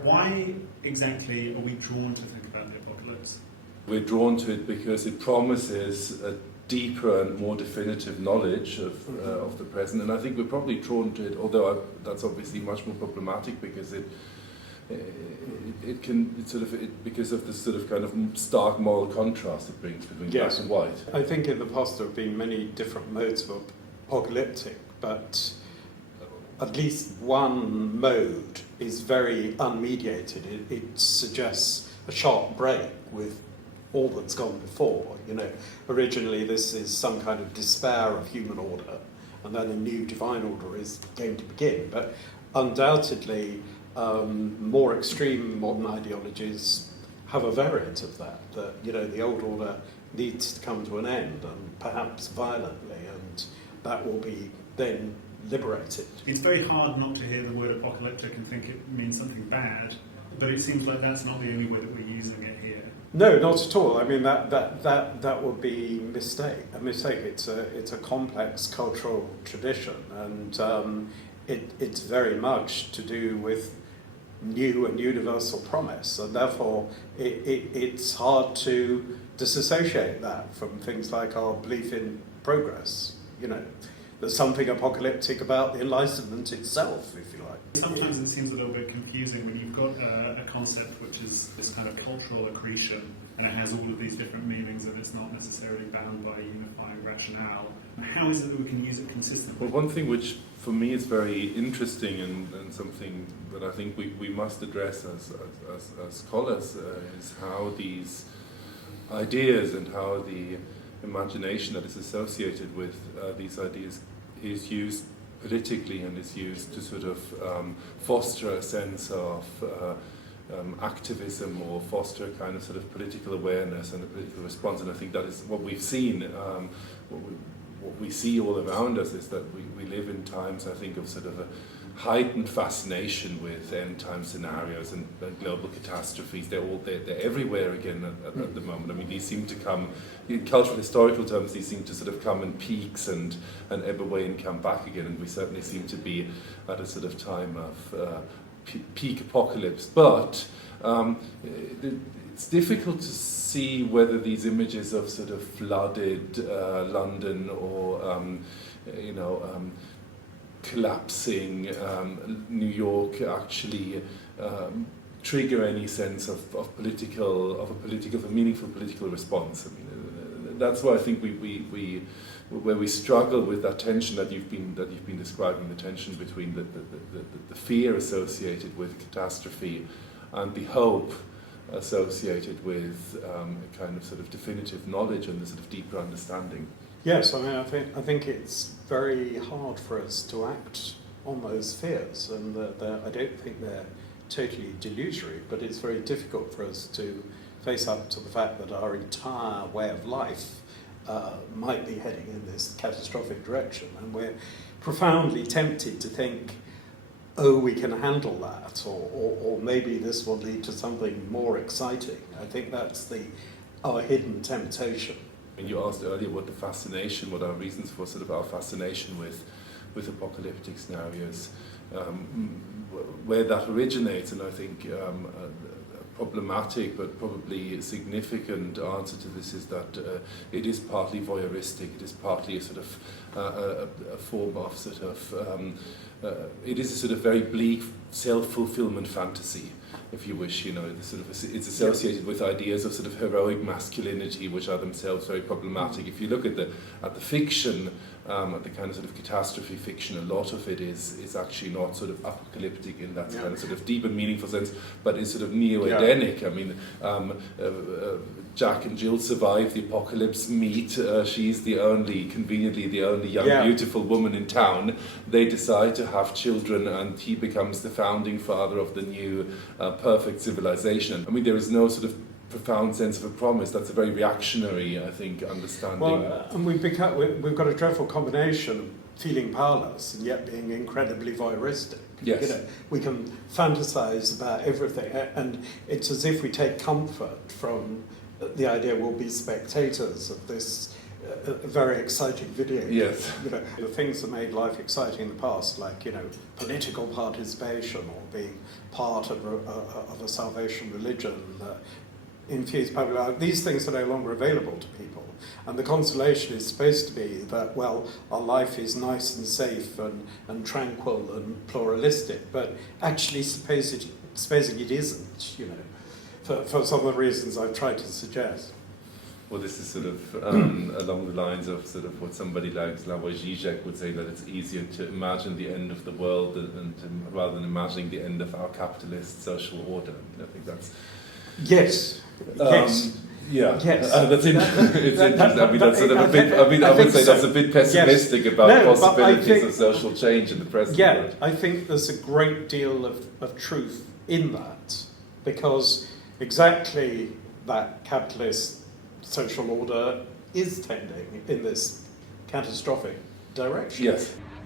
Why exactly are we drawn to think about the apocalypse? We're drawn to it because it promises a deeper and more definitive knowledge of the present, and I think we're probably drawn to it, although that's obviously much more problematic because because of the sort of kind of stark moral contrast it brings between black and white. I think in the past there have been many different modes of apocalyptic, but at least one mode is very unmediated. It suggests a sharp break with all that's gone before. Originally this is some kind of despair of human order, and then a new divine order is going to begin. But undoubtedly, more extreme modern ideologies have a variant of that. The old order needs to come to an end, and perhaps violently, and that will be then liberated. It's very hard not to hear the word apocalyptic and think it means something bad, but it seems like that's not the only way that we're using it here. No, not at all. I mean, that would be a mistake. It's a complex cultural tradition, and it's very much to do with new and universal promise, and therefore it's hard to disassociate that from things like our belief in progress. There's something apocalyptic about the Enlightenment itself, if you like. Sometimes it seems a little bit confusing when you've got a concept which is this kind of cultural accretion, and it has all of these different meanings, and it's not necessarily bound by a unifying rationale. How is it that we can use it consistently? Well, one thing which for me is very interesting and something that I think we must address as scholars is how these ideas and how the imagination that is associated with these ideas is used politically and is used to sort of foster a sense of activism or foster a kind of sort of political awareness and a political response. And I think that is what we've seen. What we see all around us is that we live in times, I think, of sort of a heightened fascination with end-time scenarios and global catastrophes. They're everywhere again at the moment. I mean, these seem to come, in cultural historical terms, these seem to sort of come in peaks and ebb away and come back again, and we certainly seem to be at a sort of time of peak apocalypse. But it's difficult to see whether these images of sort of flooded London or collapsing New York actually trigger any sense of a meaningful political response. I mean, that's why I think where we struggle with that tension that you've been describing, the tension between the fear associated with catastrophe and the hope associated with a kind of sort of definitive knowledge and the sort of deeper understanding. Yes, I mean, I think it's very hard for us to act on those fears, and I don't think they're totally delusory, but it's very difficult for us to face up to the fact that our entire way of life might be heading in this catastrophic direction, and we're profoundly tempted to think, oh, we can handle that, or maybe this will lead to something more exciting. I think that's our hidden temptation. And you asked earlier what our reasons for sort of our fascination with apocalyptic scenarios, where that originates, and I think a problematic but probably significant answer to this is that it is partly voyeuristic, it is partly a sort of a form of sort of, it is a sort of very bleak self-fulfillment fantasy, if you wish. It's associated with ideas of sort of heroic masculinity, which are themselves very problematic. If you look at the fiction, at the kind of sort of catastrophe fiction, a lot of it is actually not sort of apocalyptic in that kind of sort of deep and meaningful sense, but is sort of neo-Edenic. I mean, Jack and Jill survive the apocalypse, meet, she's conveniently the only young, beautiful woman in town. They decide to have children, and he becomes the founding father of the new perfect civilization. I mean, there is no sort of profound sense of a promise. That's a very reactionary, I think, understanding. Well, and we've got a dreadful combination of feeling powerless and yet being incredibly voyeuristic. Yes. We can fantasize about everything, and it's as if we take comfort from the idea we'll be spectators of this a very exciting video. Yes. You know, the things that made life exciting in the past, like, you know, political participation or being part of a salvation religion, infused public life, these things are no longer available to people. And the consolation is supposed to be that, well, our life is nice and safe and tranquil and pluralistic, but actually supposing it isn't, you know, for some of the reasons I've tried to suggest. Well, this is sort of along the lines of sort of what somebody like Slavoj Žižek would say, that it's easier to imagine the end of the world rather than imagining the end of our capitalist social order. I think that's... Yes. Yes. Yeah, yes. It's interesting. I mean, that's sort of a bit. I would say that's a bit pessimistic about possibilities of social change in the present. Yeah, world. I think there's a great deal of truth in that, because exactly that capitalist social order is tending in this catastrophic direction. Yes.